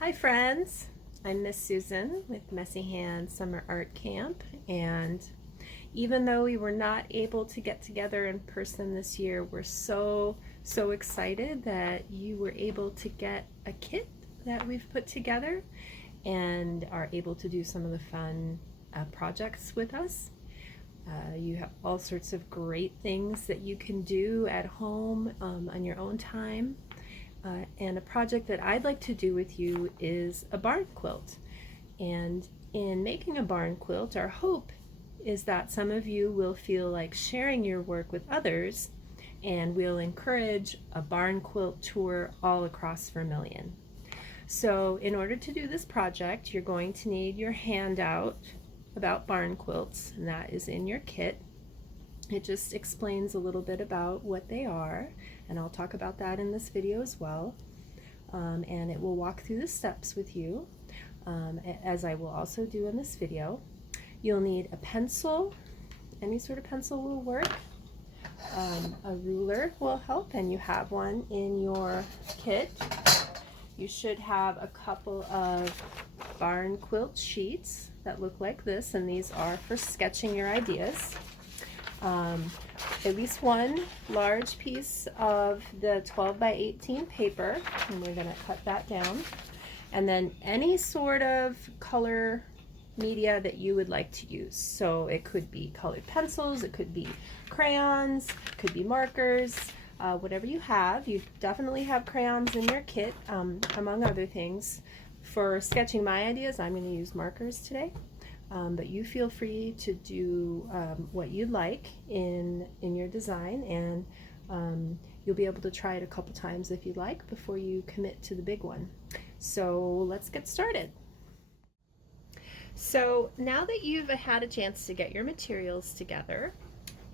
Hi friends, I'm Miss Susan with Messy Hands Summer Art Camp, and even though we were not able to get together in person this year, we're so excited that you were able to get a kit that we've put together and are able to do some of the fun projects with us. You have all sorts of great things that you can do at home on your own time. And a project that I'd like to do with you is a barn quilt. And in making a barn quilt, our hope is that some of you will feel like sharing your work with others, and we'll encourage a barn quilt tour all across Vermilion. So in order to do this project, you're going to need your handout about barn quilts, and that is in your kit. It just explains a little bit about what they are, and I'll talk about that in this video as well. And it will walk through the steps with you, as I will also do in this video. You'll need a pencil. Any sort of pencil will work. A ruler will help, and you have one in your kit. You should have a couple of barn quilt sheets that look like this, and these are for sketching your ideas. At least one large piece of the 12 by 18 paper, and we're going to cut that down. And then any sort of color media that you would like to use. So it could be colored pencils, it could be crayons, it could be markers, whatever you have. You definitely have crayons in your kit, among other things. For sketching my ideas, I'm going to use markers today. But you feel free to do what you'd like in your design, and you'll be able to try it a couple times if you like before you commit to the big one. So let's get started. So now that you've had a chance to get your materials together,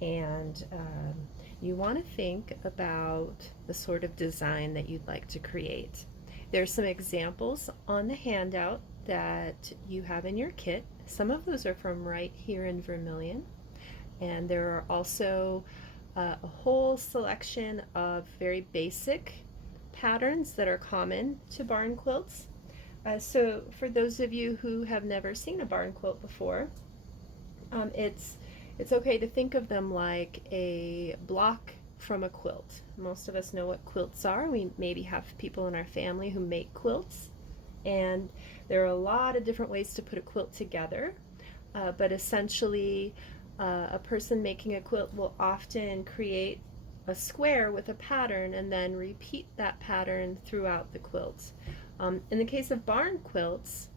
and you want to think about the sort of design that you'd like to create. There's some examples on the handout that you have in your kit. Some of those are from right here in Vermilion, and there are also a whole selection of very basic patterns that are common to barn quilts. So for those of you who have never seen a barn quilt before, it's okay to think of them like a block from a quilt. Most of us know what quilts are. We maybe have people in our family who make quilts, and there are a lot of different ways to put a quilt together, but essentially a person making a quilt will often create a square with a pattern and then repeat that pattern throughout the quilt. In the case of barn quilts,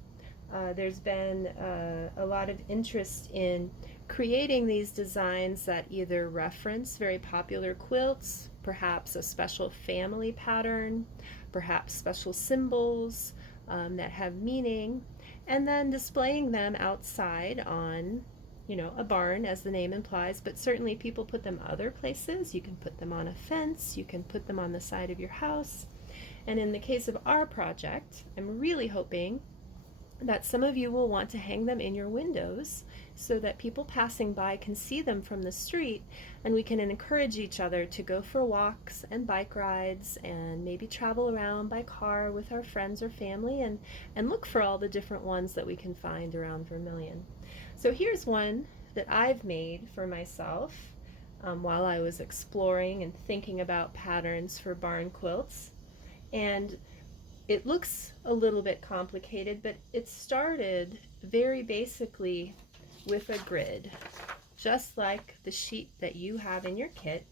there's been a lot of interest in creating these designs that either reference very popular quilts, perhaps a special family pattern, perhaps special symbols that have meaning, and then displaying them outside on, a barn, as the name implies, but certainly people put them other places. You can put them on a fence, you can put them on the side of your house. And in the case of our project, I'm really hoping that some of you will want to hang them in your windows so that people passing by can see them from the street, and we can encourage each other to go for walks and bike rides and maybe travel around by car with our friends or family and look for all the different ones that we can find around Vermilion. So here's one that I've made for myself while I was exploring and thinking about patterns for barn quilts. And it looks a little bit complicated, but it started very basically with a grid, just like the sheet that you have in your kit.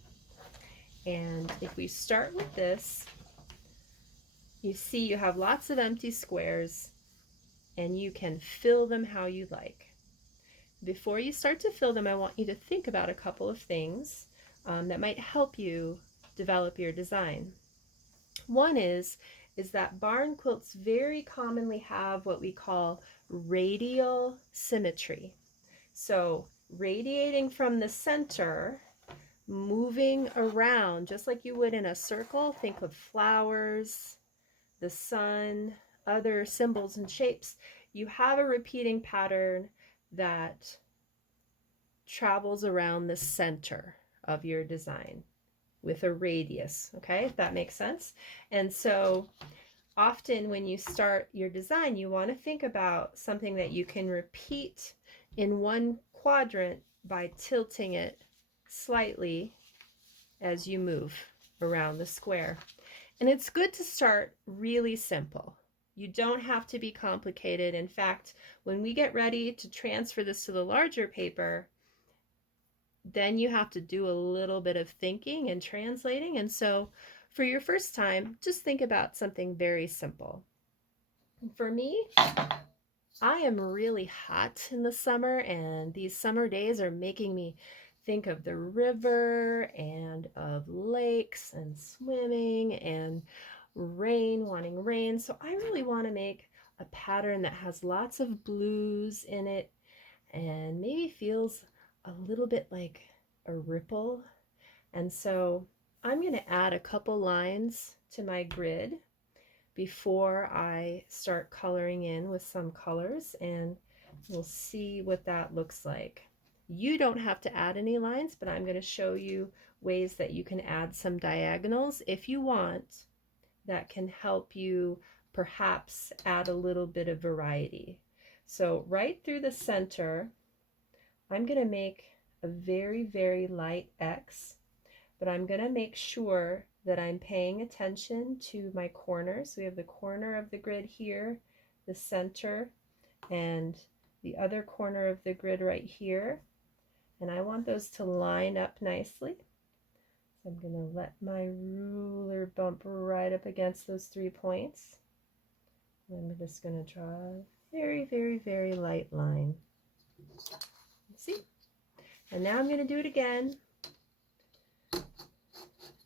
And if we start with this, you see you have lots of empty squares, and you can fill them how you like. Before you start to fill them, I want you to think about a couple of things that might help you develop your design. One is that barn quilts very commonly have what we call radial symmetry. So radiating from the center, moving around, just like you would in a circle. Think of flowers, the sun, other symbols and shapes. You have a repeating pattern that travels around the center of your design with a radius, okay, if that makes sense. And so often when you start your design, you want to think about something that you can repeat in one quadrant by tilting it slightly as you move around the square. And it's good to start really simple. You don't have to be complicated. In fact, when we get ready to transfer this to the larger paper, then you have to do a little bit of thinking and translating. And so for your first time, just think about something very simple. For me, I am really hot in the summer, and these summer days are making me think of the river and of lakes and swimming and rain, wanting rain. So I really want to make a pattern that has lots of blues in it and maybe feels a little bit like a ripple. And so I'm going to add a couple lines to my grid before I start coloring in with some colors, and we'll see what that looks like. You don't have to add any lines, but I'm going to show you ways that you can add some diagonals if you want, that can help you perhaps add a little bit of variety. So right through the center, I'm going to make a very, very light X, but I'm going to make sure that I'm paying attention to my corners. We have the corner of the grid here, the center, and the other corner of the grid right here. And I want those to line up nicely. So I'm going to let my ruler bump right up against those 3 points. And I'm just going to draw a very, very, very light line. See? And now I'm going to do it again,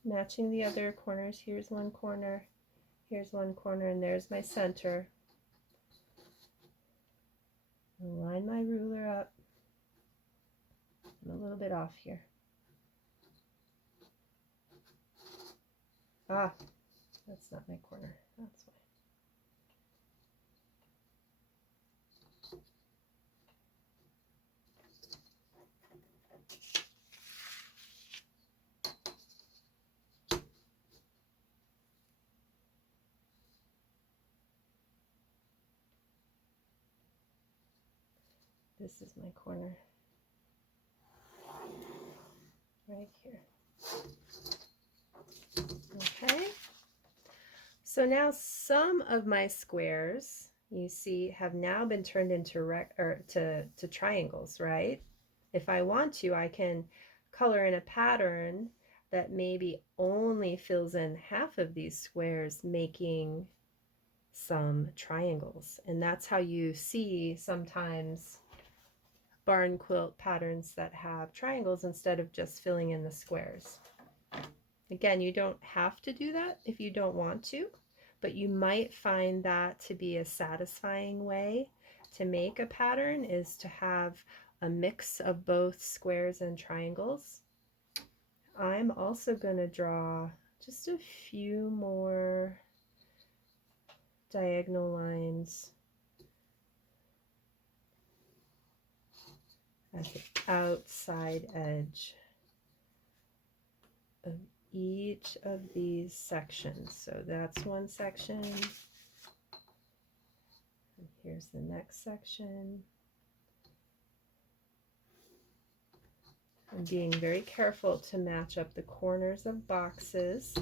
matching the other corners. Here's one corner, and there's my center. I'll line my ruler up. I'm a little bit off here. Ah, that's not my corner. That's why. This is my corner. Right here. Okay. So now some of my squares, you see, have now been turned into to triangles, right? If I want to, I can color in a pattern that maybe only fills in half of these squares, making some triangles. And that's how you see sometimes barn quilt patterns that have triangles instead of just filling in the squares. Again, you don't have to do that if you don't want to, but you might find that to be a satisfying way to make a pattern, is to have a mix of both squares and triangles. I'm also going to draw just a few more diagonal lines at the outside edge of each of these sections. So that's one section, and here's the next section. I'm being very careful to match up the corners of boxes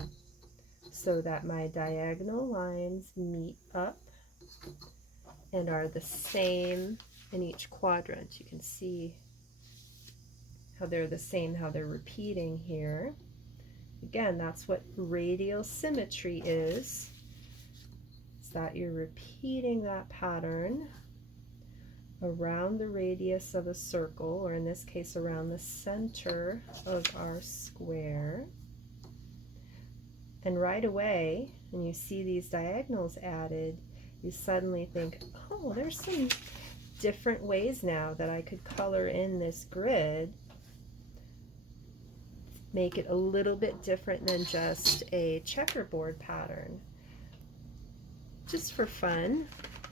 so that my diagonal lines meet up and are the same in each quadrant. You can see how they're the same, how they're repeating here. Again, that's what radial symmetry is that you're repeating that pattern around the radius of a circle, or in this case around the center of our square. And right away, when you see these diagonals added, you suddenly think, oh, there's some different ways now that I could color in this grid, make it a little bit different than just a checkerboard pattern. Just for fun,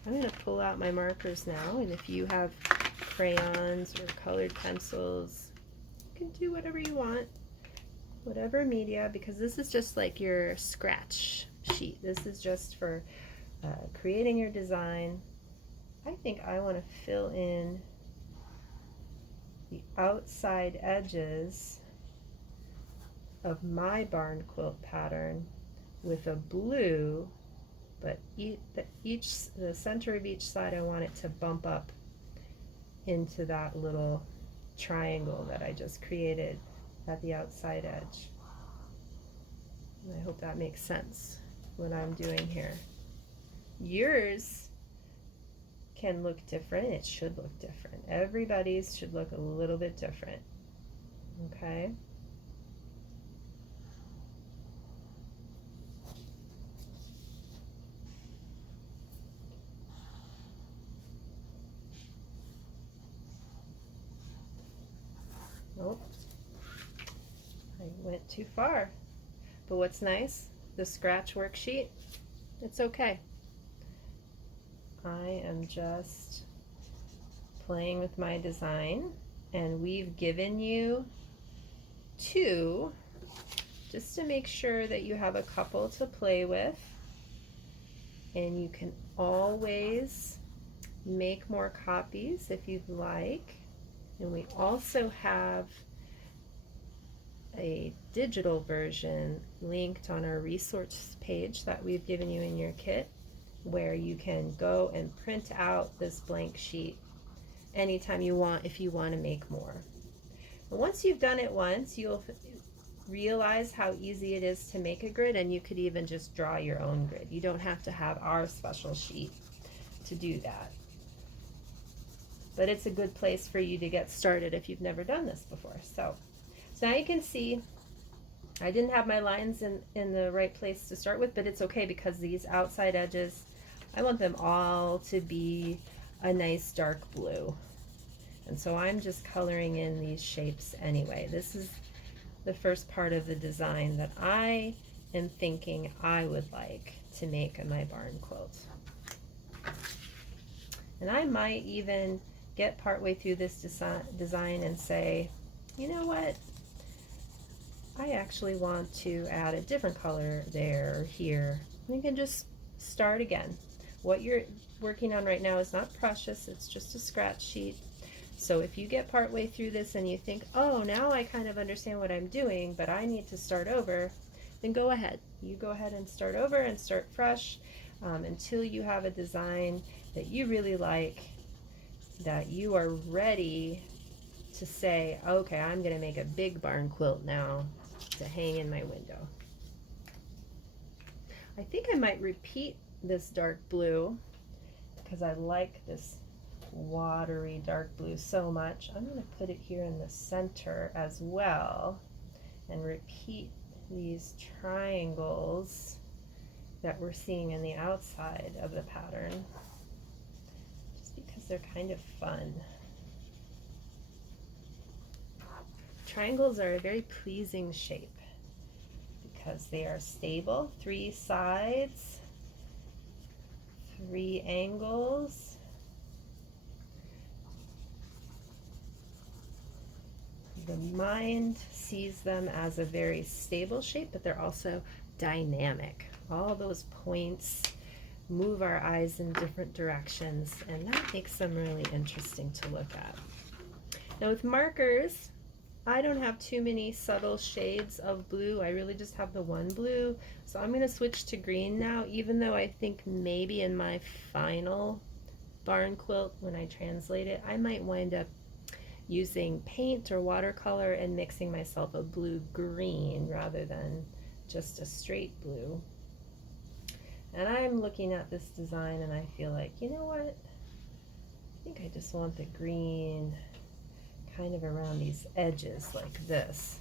I'm going to pull out my markers now, and if you have crayons or colored pencils, you can do whatever you want, whatever media, because this is just like your scratch sheet. This is just for creating your design, I think I want to fill in the outside edges of my barn quilt pattern with a blue, but the center of each side, I want it to bump up into that little triangle that I just created at the outside edge. And I hope that makes sense what I'm doing here. Yours can look different. It should look different. Everybody's should look a little bit different. Okay? Nope. I went too far. But what's nice, the scratch worksheet, it's okay. I am just playing with my design, and we've given you 2 just to make sure that you have a couple to play with, and you can always make more copies if you'd like. And we also have a digital version linked on our resource page that we've given you in your kit, where you can go and print out this blank sheet anytime you want if you want to make more. And once you've done it once, you'll realize how easy it is to make a grid, and you could even just draw your own grid. You don't have to have our special sheet to do that. But it's a good place for you to get started if you've never done this before. So now you can see I didn't have my lines in the right place to start with, but it's okay because these outside edges, I want them all to be a nice dark blue. And so I'm just coloring in these shapes anyway. This is the first part of the design that I am thinking I would like to make in my barn quilt. And I might even get partway through this design and say, you know what? I actually want to add a different color there or here. You can just start again. What you're working on right now is not precious, it's just a scratch sheet. So if you get partway through this and you think, oh, now I kind of understand what I'm doing, but I need to start over, then go ahead. You go ahead and start over and start fresh until you have a design that you really like, that you are ready to say, okay, I'm going to make a big barn quilt now to hang in my window. I think I might repeat this dark blue because I like this watery dark blue so much. I'm going to put it here in the center as well and repeat these triangles that we're seeing in the outside of the pattern, just because they're kind of fun. Triangles are a very pleasing shape because they are stable, 3 sides, 3 angles. The mind sees them as a very stable shape, but they're also dynamic. All those points move our eyes in different directions, and that makes them really interesting to look at. Now with markers, I don't have too many subtle shades of blue. I really just have the one blue. So I'm going to switch to green now, even though I think maybe in my final barn quilt, when I translate it, I might wind up using paint or watercolor and mixing myself a blue-green rather than just a straight blue. And I'm looking at this design and I feel like, you know what? I think I just want the green kind of around these edges like this.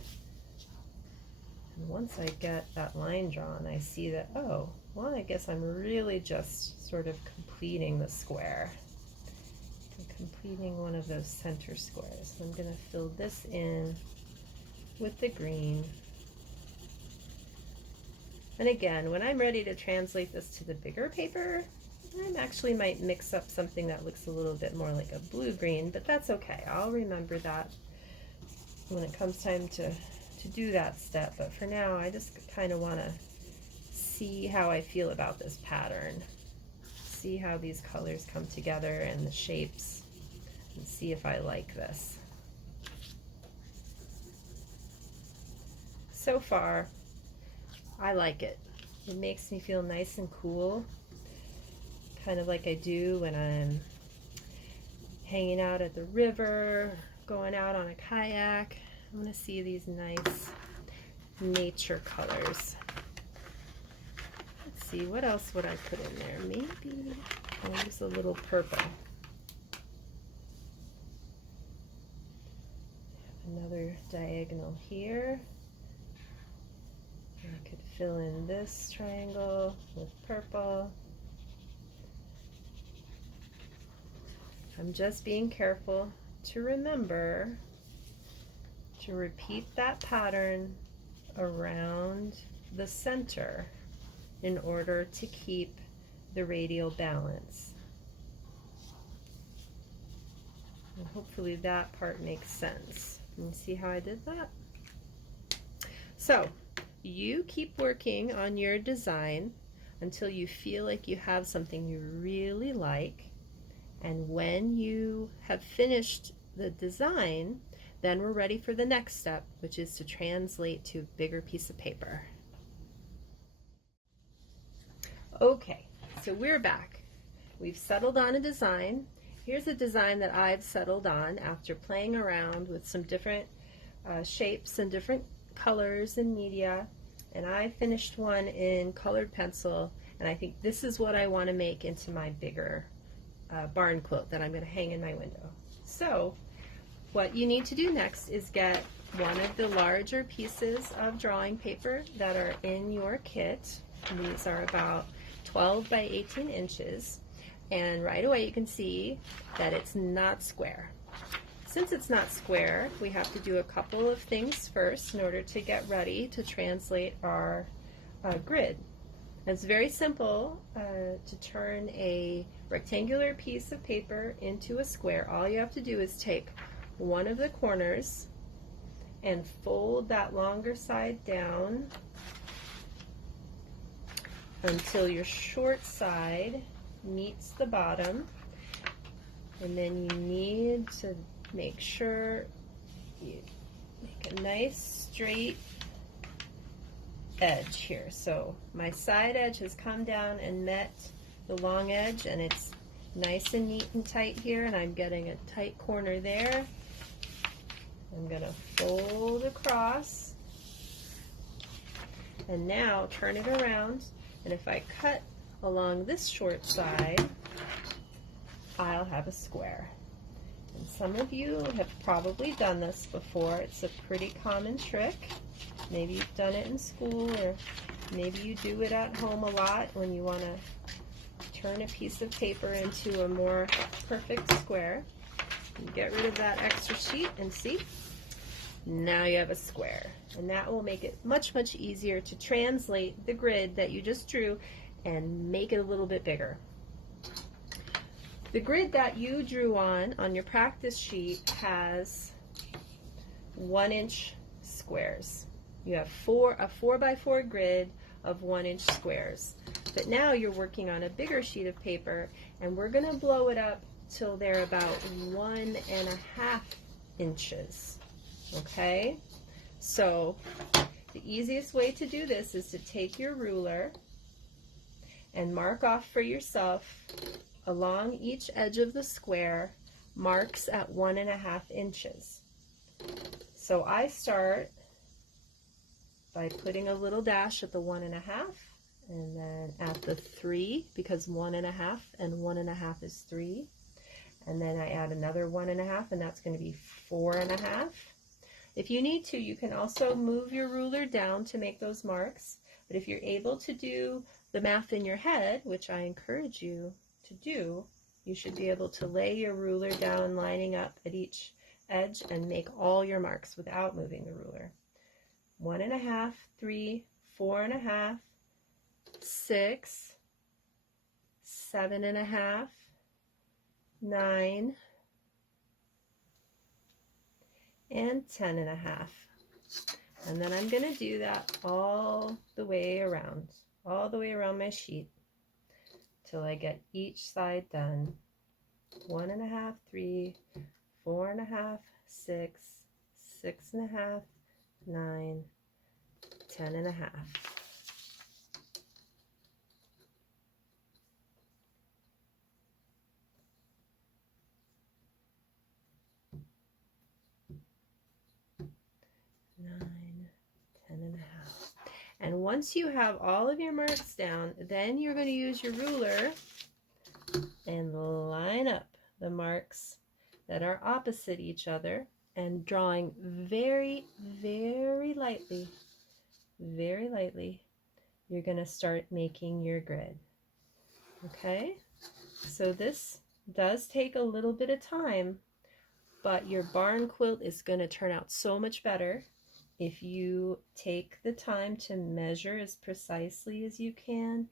And once I get that line drawn, I see that, oh, well, I guess I'm really just sort of completing the square. I'm completing one of those center squares. I'm going to fill this in with the green. And again, when I'm ready to translate this to the bigger paper, I actually might mix up something that looks a little bit more like a blue-green, but that's okay. I'll remember that when it comes time to do that step. But for now, I just kind of want to see how I feel about this pattern. see how these colors come together and the shapes, and see if I like this. So far, I like it. It makes me feel nice and cool, kind of like I do when I'm hanging out at the river, going out on a kayak. I want to see these nice nature colors. Let's see, what else would I put in there? Maybe I'll use a little purple. Another diagonal here. I could fill in this triangle with purple. I'm just being careful to remember to repeat that pattern around the center in order to keep the radial balance. And hopefully that part makes sense. Can you see how I did that? So you keep working on your design until you feel like you have something you really like. And when you have finished the design, then we're ready for the next step, which is to translate to a bigger piece of paper. Okay, so we're back. We've settled on a design. Here's a design that I've settled on after playing around with some different shapes and different colors and media. And I finished one in colored pencil, and I think this is what I want to make into my bigger barn quilt that I'm going to hang in my window. So what you need to do next is get one of the larger pieces of drawing paper that are in your kit. These are about 12 by 18 inches, and right away you can see that it's not square. Since it's not square, we have to do a couple of things first in order to get ready to translate our grid. It's very simple to turn a rectangular piece of paper into a square. All you have to do is take one of the corners and fold that longer side down until your short side meets the bottom, and then you need to make sure you make a nice straight edge here. So my side edge has come down and met the long edge, and it's nice and neat and tight here, and I'm getting a tight corner there. I'm going to fold across, and now turn it around, and if I cut along this short side, I'll have a square. And some of you have probably done this before. It's a pretty common trick. Maybe you've done it in school, or maybe you do it at home a lot when you want to turn a piece of paper into a more perfect square. You get rid of that extra sheet, and see, now you have a square. And that will make it much, much easier to translate the grid that you just drew and make it a little bit bigger. The grid that you drew on your practice sheet has 1-inch squares. You have a 4x4 grid of 1-inch squares. But now you're working on a bigger sheet of paper, and we're going to blow it up till they're about 1.5 inches. Okay? So the easiest way to do this is to take your ruler and mark off for yourself along each edge of the square marks at 1.5 inches. So I start by putting a little dash at the 1.5, and then at the 3, because 1.5 and 1.5 is 3, and then I add another 1.5, and that's going to be 4.5. If you need to, you can also move your ruler down to make those marks, but if you're able to do the math in your head, which I encourage you to do, you should be able to lay your ruler down lining up at each edge and make all your marks without moving the ruler. 1.5, 3, 4.5, 6, 7.5, 9, and 10.5. And then I'm going to do that all the way around my sheet until I get each side done. 1.5, 3, 4.5, 6, 6.5, 9, 10.5. And once you have all of your marks down, then you're going to use your ruler and line up the marks that are opposite each other, and drawing very, very lightly, you're going to start making your grid. Okay? So this does take a little bit of time, but your barn quilt is going to turn out so much better if you take the time to measure as precisely as you can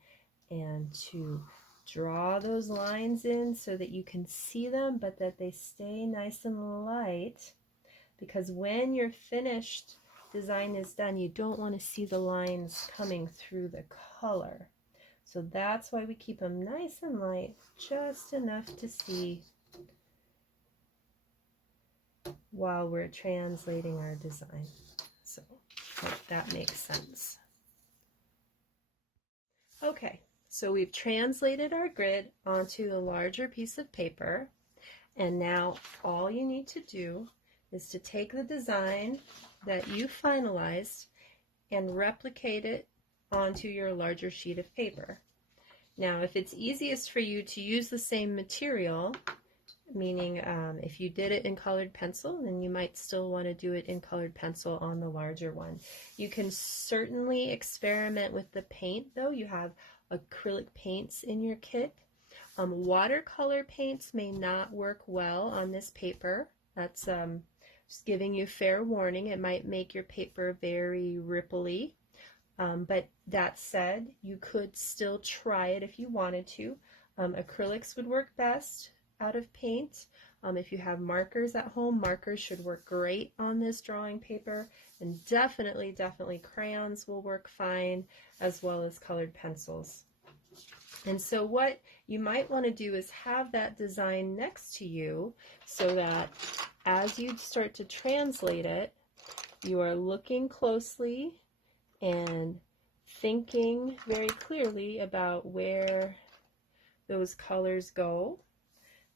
and to draw those lines in so that you can see them, but that they stay nice and light, because when your finished design is done, you don't want to see the lines coming through the color. So that's why we keep them nice and light, just enough to see while we're translating our design. So hope that makes sense. Okay, so we've translated our grid onto a larger piece of paper, and now all you need to do is to take the design that you finalized and replicate it onto your larger sheet of paper. Now, if it's easiest for you to use the same material, meaning if you did it in colored pencil, then you might still want to do it in colored pencil on the larger one. You can certainly experiment with the paint, though. You have acrylic paints in your kit. Watercolor paints may not work well on this paper. That's just giving you fair warning. It might make your paper very ripply. But that said, you could still try it if you wanted to. Acrylics would work best out of paint. If you have markers at home, markers should work great on this drawing paper, and definitely crayons will work fine, as well as colored pencils. And so what you might want to do is have that design next to you so that as you start to translate it, you are looking closely and thinking very clearly about where those colors go.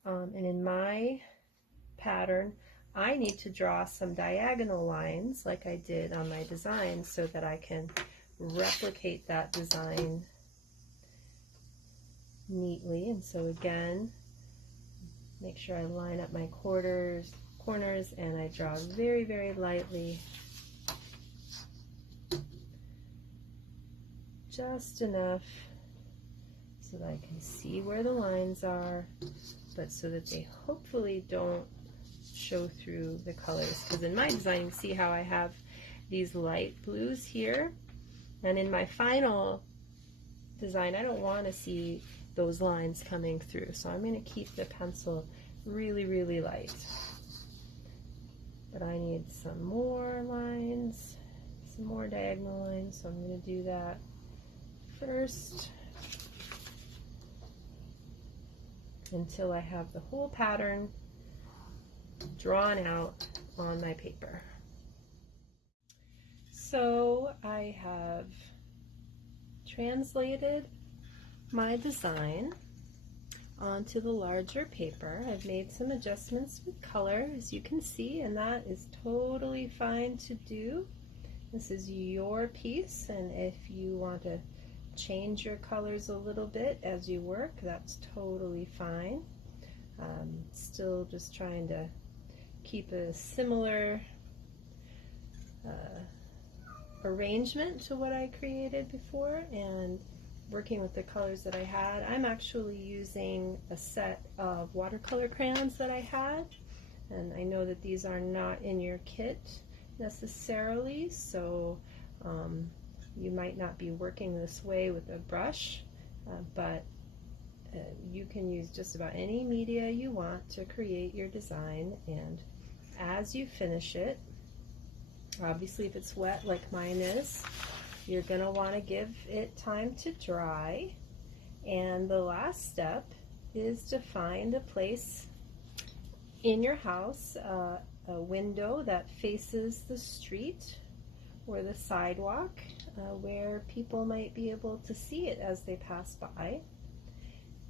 And in my pattern, I need to draw some diagonal lines like I did on my design so that I can replicate that design neatly. And so again, make sure I line up my corners, and I draw very, very lightly, just enough so that I can see where the lines are, but so that they hopefully don't show through the colors. Because in my design, you can see how I have these light blues here, and in my final design, I don't want to see those lines coming through, so I'm going to keep the pencil really, really light. But I need some more lines, some more diagonal lines, so I'm going to do that first until I have the whole pattern drawn out on my paper. So I have translated my design onto the larger paper. I've made some adjustments with color, as you can see, and that is totally fine to do. This is your piece, and if you want to change your colors a little bit as you work, that's totally fine. Still just trying to keep a similar arrangement to what I created before, and working with the colors that I had. I'm actually using a set of watercolor crayons that I had, and I know that these are not in your kit necessarily, so you might not be working this way with a brush, but you can use just about any media you want to create your design. And as you finish it, obviously if it's wet like mine is, you're going to want to give it time to dry, And the last step is to find a place in your house, a window that faces the street or the sidewalk, where people might be able to see it as they pass by,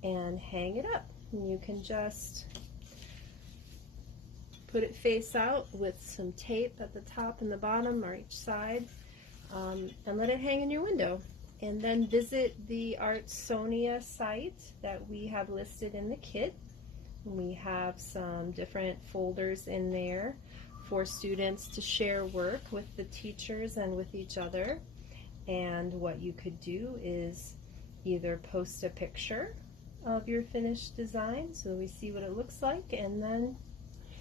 and hang it up. And you can just put it face out with some tape at the top and the bottom or each side, and let it hang in your window. And then visit the Artsonia site that we have listed in the kit. We have some different folders in there for students to share work with the teachers and with each other. And what you could do is either post a picture of your finished design so we see what it looks like, and then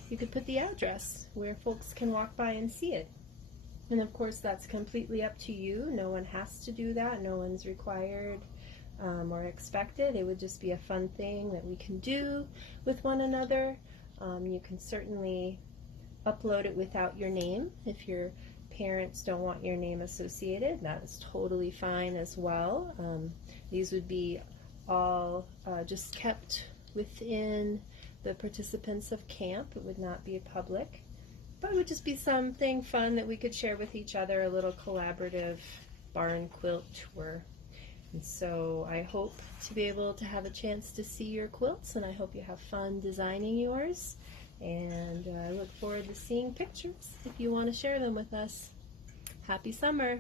you could put the address where folks can walk by and see it. And of course, that's completely up to you. No one has to do that. No one's required or expected. It would just be a fun thing that we can do with one another. You can certainly upload it without your name. If your parents don't want your name associated, that is totally fine as well. These would be all just kept within the participants of camp. It would not be public, but it would just be something fun that we could share with each other, a little collaborative barn quilt tour. And so I hope to be able to have a chance to see your quilts, and I hope you have fun designing yours. And I look forward to seeing pictures if you want to share them with us. Happy summer!